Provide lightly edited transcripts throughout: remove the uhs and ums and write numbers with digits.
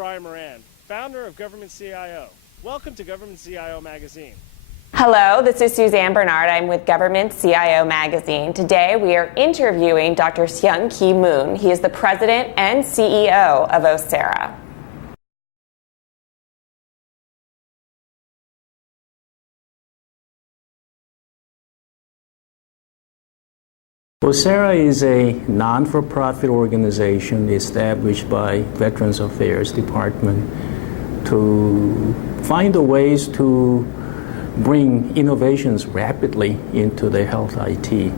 Brian Moran, founder of Government CIO. Welcome to Government CIO Magazine. Hello, this is Suzanne Bernard. I'm with Government CIO Magazine. Today we are interviewing Dr. Seung-Ki Moon. He is the president and CEO of Oshera. Oshera is a non-for-profit organization established by Veterans Affairs Department to find the ways to bring innovations rapidly into the health IT,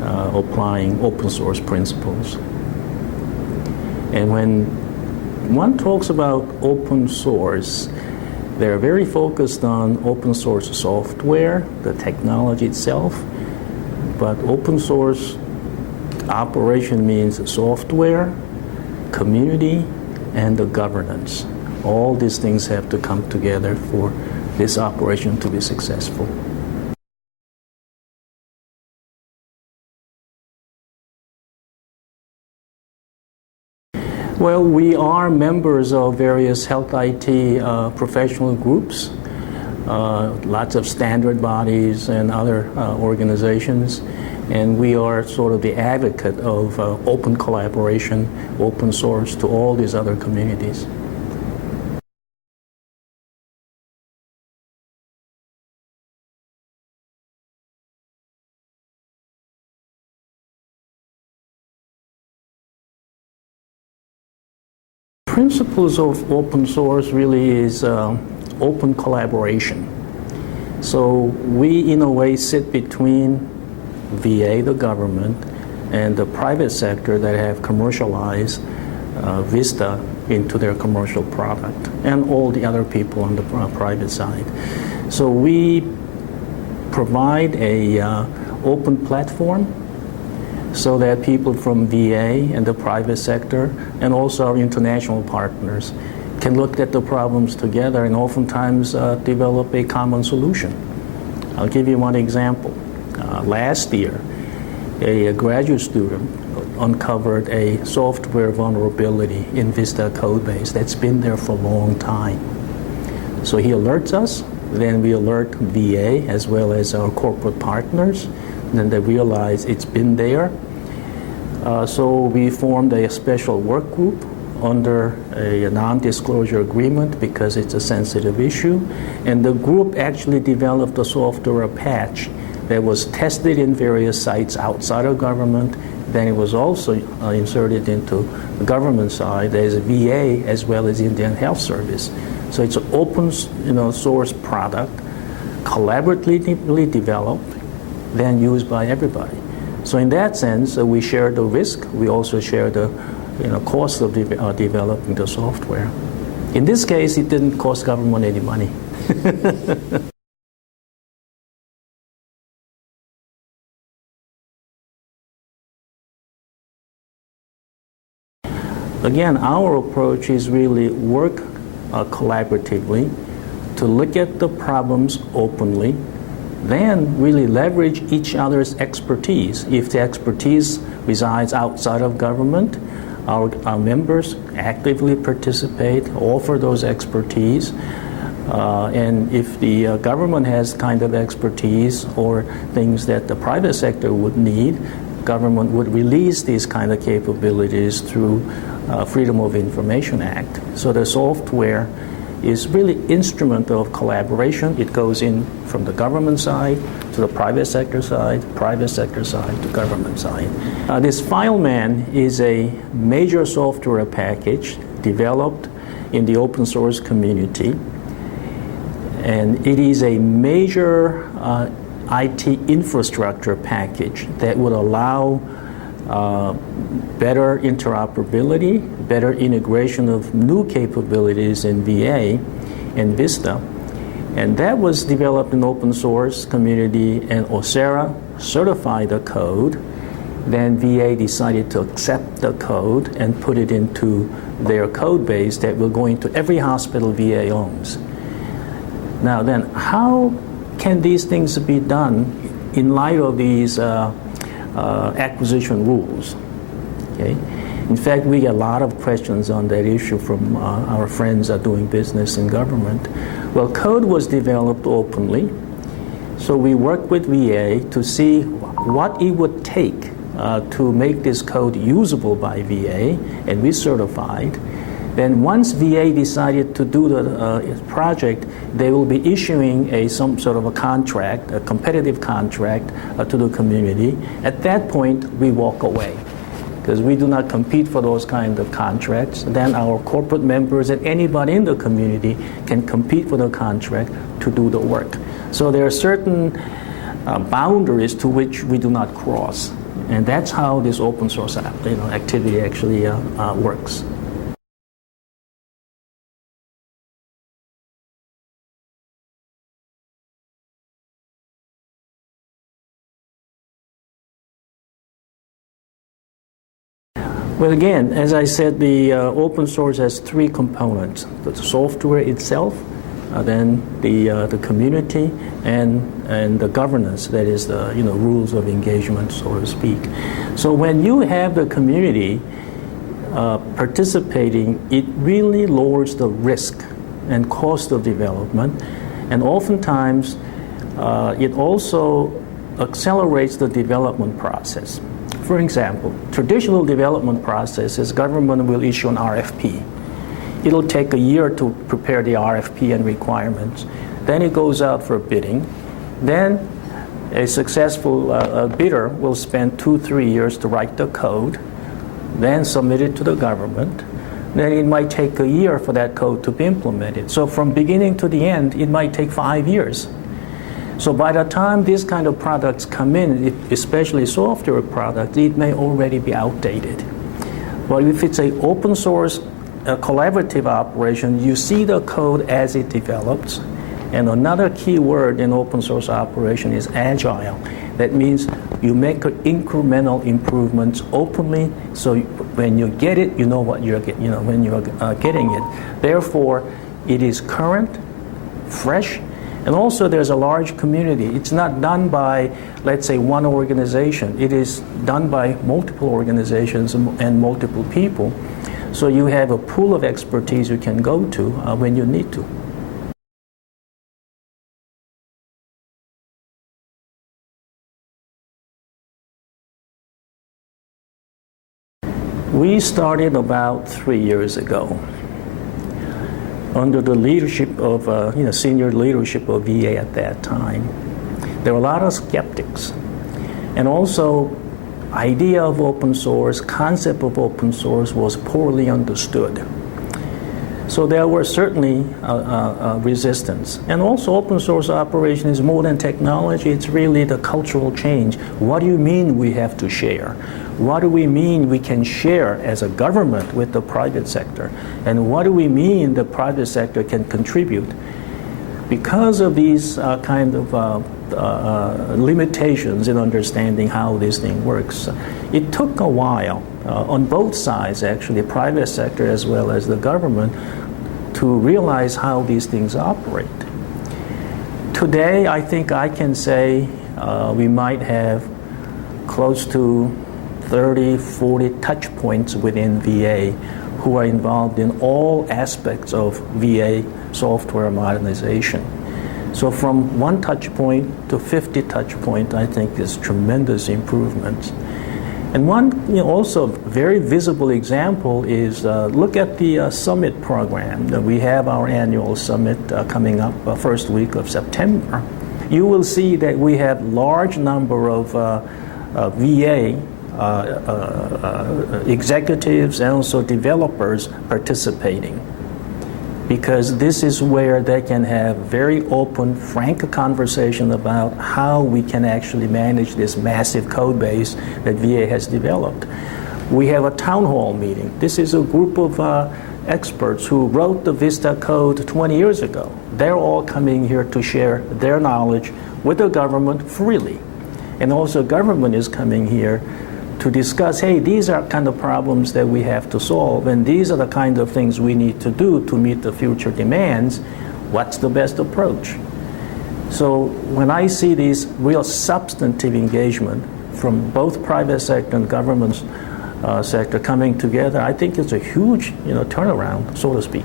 applying open source principles. And when one talks about open source, they're very focused on open source software, the technology itself. But open source operation means software, community, and the governance. All these things have to come together for this operation to be successful. Well, we are members of various health IT professional groups. Lots of standard bodies and other organizations, and we are sort of the advocate of open collaboration, open source to all these other communities. Principles of open source really is open collaboration. So we, in a way, sit between VA, the government, and the private sector that have commercialized Vista into their commercial product, and all the other people on the private side. So we provide a open platform so that people from VA and the private sector, and also our international partners, can look at the problems together and oftentimes develop a common solution. I'll give you one example. Last year, a graduate student uncovered a software vulnerability in Vista codebase that's been there for a long time. So he alerts us, then we alert VA as well as our corporate partners, and then they realize it's been there. So we formed a special work group under a non-disclosure agreement because it's a sensitive issue. And the group actually developed a software patch that was tested in various sites outside of government. Then it was also inserted into the government side. There's a VA as well as Indian Health Service. So it's an open source product, collaboratively developed, then used by everybody. So in that sense, we share the risk. We also share the cost of developing the software. In this case, it didn't cost government any money. Again, our approach is really work collaboratively to look at the problems openly, then really leverage each other's expertise. If the expertise resides outside of government, our members actively participate, offer those expertise, and if the government has kind of expertise or things that the private sector would need, government would release these kind of capabilities through Freedom of Information Act. So the software is really instrument of collaboration. It goes in from the government side to the private sector side to government side. This FileMan is a major software package developed in the open source community, and it is a major IT infrastructure package that would allow better interoperability, better integration of new capabilities in VA and Vista. And that was developed in open source community, and Oshera certified the code. Then VA decided to accept the code and put it into their code base that will go into every hospital VA owns. Now then, how can these things be done in light of these acquisition rules? Okay? In fact, we get a lot of questions on that issue from our friends doing business in government. Well, code was developed openly, so we worked with VA to see what it would take to make this code usable by VA, and we certified. Then once VA decided to do the project, they will be issuing some sort of a contract, a competitive contract to the community. At that point, we walk away because we do not compete for those kind of contracts. Then our corporate members and anybody in the community can compete for the contract to do the work. So there are certain boundaries to which we do not cross. And that's how this open source activity actually works. Well, again, as I said, the open source has three components: the software itself, then the community, and the governance. That is the rules of engagement, so to speak. So when you have the community participating, it really lowers the risk and cost of development, and oftentimes it also accelerates the development process. For example, traditional development process is government will issue an RFP. It'll take a year to prepare the RFP and requirements. Then it goes out for bidding. Then a successful bidder will spend 2-3 years to write the code, then submit it to the government. Then it might take a year for that code to be implemented. So from beginning to the end, it might take 5 years. So by the time these kind of products come in, especially software products, it may already be outdated. But if it's an open source collaborative operation, you see the code as it develops. And another key word in open source operation is agile. That means you make incremental improvements openly, so when you get it, you know what you're when you're getting it. Therefore, it is current, fresh. And also there's a large community. It's not done by, let's say, one organization. It is done by multiple organizations and multiple people. So you have a pool of expertise you can go to when you need to. We started about 3 years ago, under the leadership of senior leadership of VA at that time. There were a lot of skeptics, and also idea of open source, concept of open source was poorly understood. So there were certainly resistance. And also open source operation is more than technology, it's really the cultural change. What do you mean we have to share? What do we mean we can share as a government with the private sector? And what do we mean the private sector can contribute? Because of these kind of limitations in understanding how this thing works, it took a while on both sides, actually, the private sector as well as the government, to realize how these things operate. Today, I think I can say we might have close to 30, 40 touch points within VA who are involved in all aspects of VA software modernization. So from one touch point to 50 touch point, I think is tremendous improvements. And one also very visible example is look at the summit program. We have our annual summit coming up first week of September. You will see that we have large number of VA executives and also developers participating, because this is where they can have very open, frank conversation about how we can actually manage this massive code base that VA has developed. We have a town hall meeting. This is a group of experts who wrote the Vista code 20 years ago. They're all coming here to share their knowledge with the government freely. And also government is coming here to discuss, hey, these are kind of problems that we have to solve, and these are the kind of things we need to do to meet the future demands. What's the best approach? So when I see these real substantive engagement from both private sector and governments sector coming together, I think it's a huge turnaround, so to speak.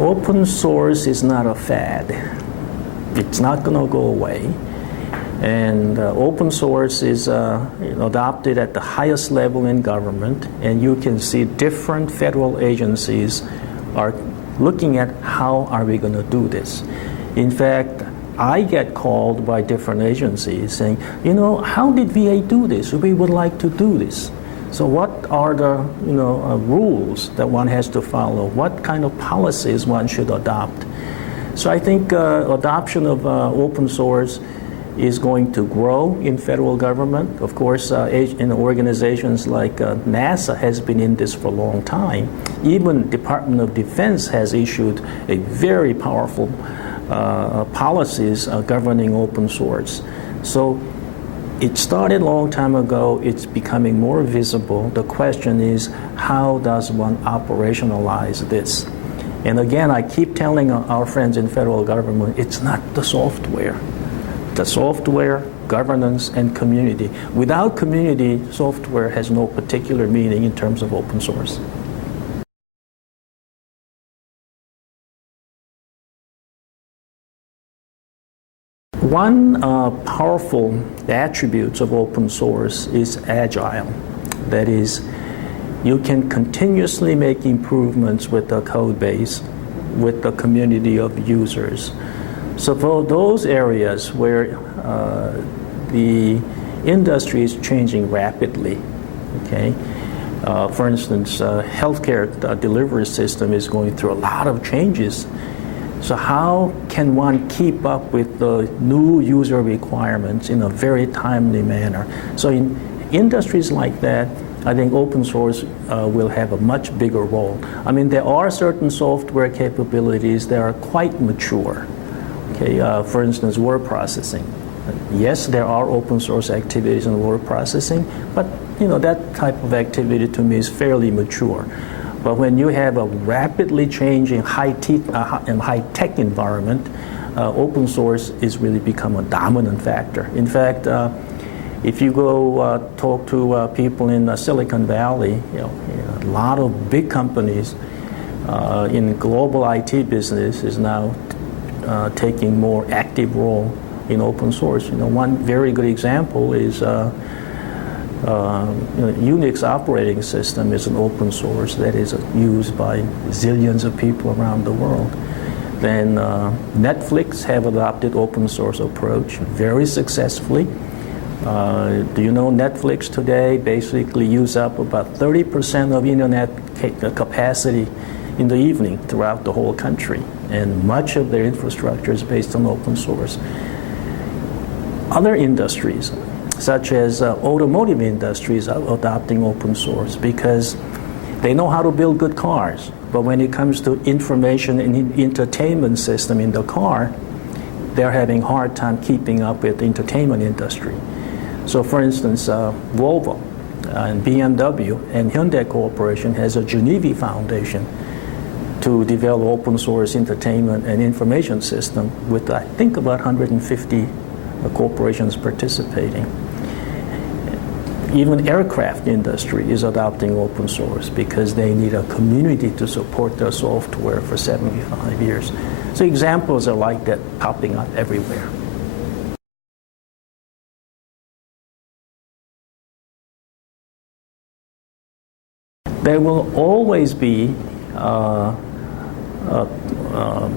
Open source is not a fad. It's not going to go away. And open source is adopted at the highest level in government, and you can see different federal agencies are looking at how are we going to do this. In fact, I get called by different agencies saying, how did VA do this? We would like to do this. So what are the rules that one has to follow? What kind of policies one should adopt? So I think adoption of open source is going to grow in federal government. Of course, in organizations like NASA has been in this for a long time. Even Department of Defense has issued a very powerful policies governing open source. So it started a long time ago. It's becoming more visible. The question is, how does one operationalize this? And again, I keep telling our friends in federal government, it's not the software. The software, governance, and community. Without community, software has no particular meaning in terms of open source. One powerful attribute of open source is agile. That is, you can continuously make improvements with the code base, with the community of users. So for those areas where the industry is changing rapidly, okay, for instance, healthcare delivery system is going through a lot of changes. So how can one keep up with the new user requirements in a very timely manner? So in industries like that, I think open source will have a much bigger role. I mean, there are certain software capabilities that are quite mature. Okay, for instance, word processing. Yes, there are open source activities in word processing, but that type of activity to me is fairly mature. But when you have a rapidly changing high-tech environment, open source is really become a dominant factor. In fact, if you go talk to people in Silicon Valley, a lot of big companies in global IT business is now taking more active role in open source. One very good example is Unix operating system is an open source that is used by zillions of people around the world. Then Netflix have adopted open source approach very successfully. Do you know Netflix today basically use up about 30% of internet capacity in the evening throughout the whole country, and much of their infrastructure is based on open source. Other industries, such as automotive industries, are adopting open source because they know how to build good cars. But when it comes to information and entertainment system in the car, they're having a hard time keeping up with the entertainment industry. So for instance, Volvo and BMW and Hyundai Corporation has a Geneva Foundation to develop open source entertainment and information system with, I think, about 150 corporations participating. Even aircraft industry is adopting open source because they need a community to support their software for 75 years. So examples are like that popping up everywhere. There will always be a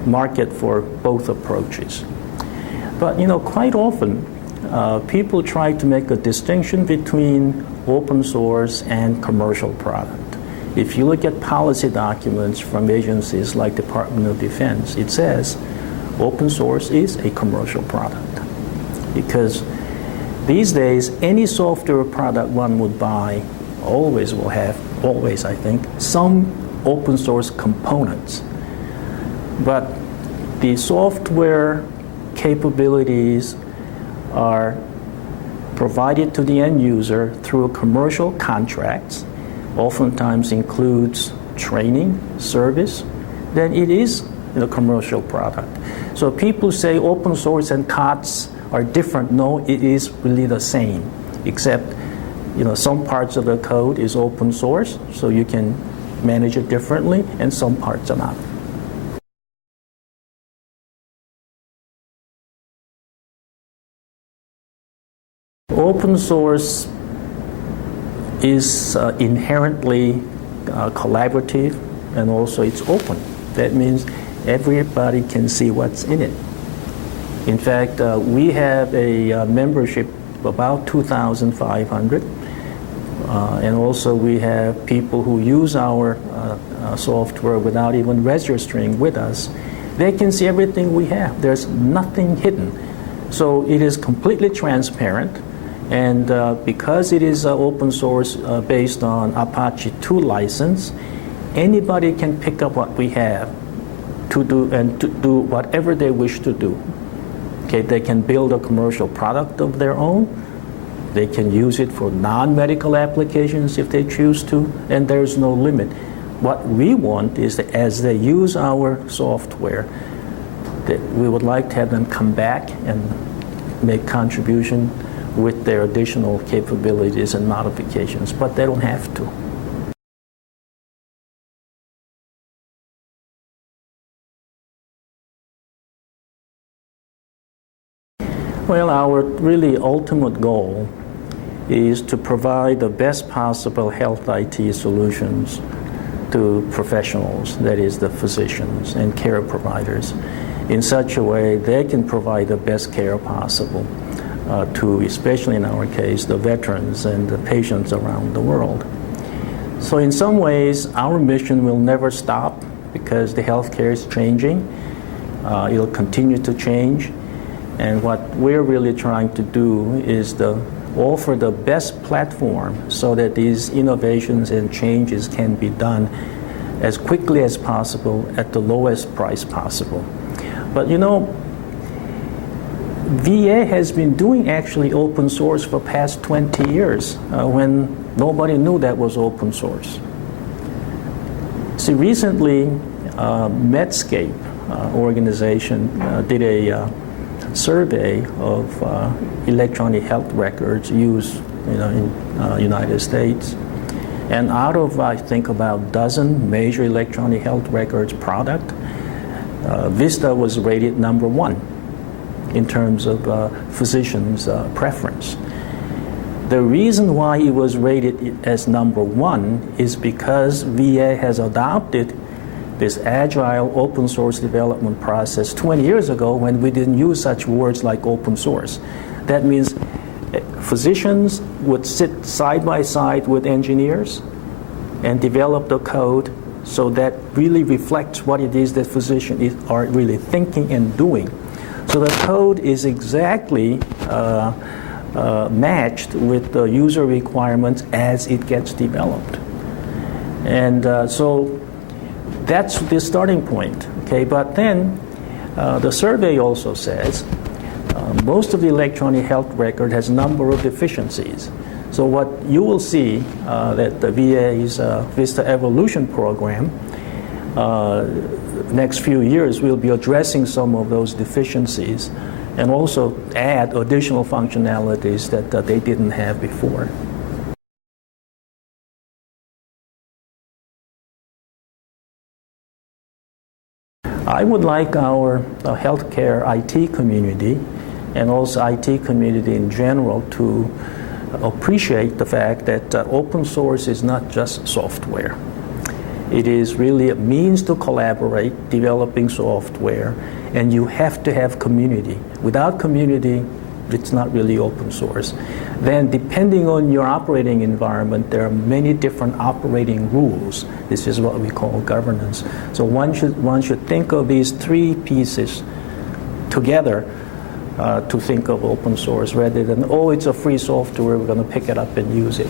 market for both approaches. But quite often people try to make a distinction between open source and commercial product. If you look at policy documents from agencies like Department of Defense, it says open source is a commercial product. Because these days, any software product one would buy always will have, I think, some open source components. But the software capabilities are provided to the end user through commercial contracts, oftentimes includes training, service, then it is commercial product. So people say open source and COTS are different. No, it is really the same, except some parts of the code is open source, so you can manage it differently, and some parts are not. Open source is inherently collaborative, and also it's open. That means everybody can see what's in it. In fact, we have a membership of about 2,500, and also we have people who use our software without even registering with us. They can see everything we have. There's nothing hidden. So it is completely transparent. And because it is open source based on Apache 2 license, anybody can pick up what we have to do whatever they wish to do. Okay, they can build a commercial product of their own. They can use it for non-medical applications if they choose to, and there's no limit. What we want is that as they use our software, that we would like to have them come back and make contribution with their additional capabilities and modifications, but they don't have to. Well, our really ultimate goal is to provide the best possible health IT solutions to professionals, that is the physicians and care providers, in such a way they can provide the best care possible to, especially in our case, the veterans and the patients around the world. So in some ways, our mission will never stop because the healthcare is changing. It'll continue to change. And what we're really trying to do is to offer the best platform so that these innovations and changes can be done as quickly as possible at the lowest price possible. But VA has been doing actually open source for the past 20 years when nobody knew that was open source. See, recently, Medscape organization did a survey of electronic health records used in United States. And out of, I think, about a dozen major electronic health records product, Vista was rated number 1 in terms of physicians' preference. The reason why it was rated as number 1 is because VA has adopted this agile open source development process 20 years ago when we didn't use such words like open source. That means physicians would sit side by side with engineers and develop the code so that really reflects what it is that physicians are really thinking and doing. So the code is exactly matched with the user requirements as it gets developed. And so that's the starting point. Okay, but then the survey also says most of the electronic health record has a number of deficiencies. So what you will see that the VA's Vista Evolution program next few years will be addressing some of those deficiencies and also add additional functionalities that they didn't have before. I would like our healthcare IT community and also IT community in general to appreciate the fact that open source is not just software. It is really a means to collaborate, developing software, and you have to have community. Without community, it's not really open source. Then depending on your operating environment, there are many different operating rules. This is what we call governance. So one should think of these 3 pieces together to think of open source rather than, oh, it's a free software, we're going to pick it up and use it.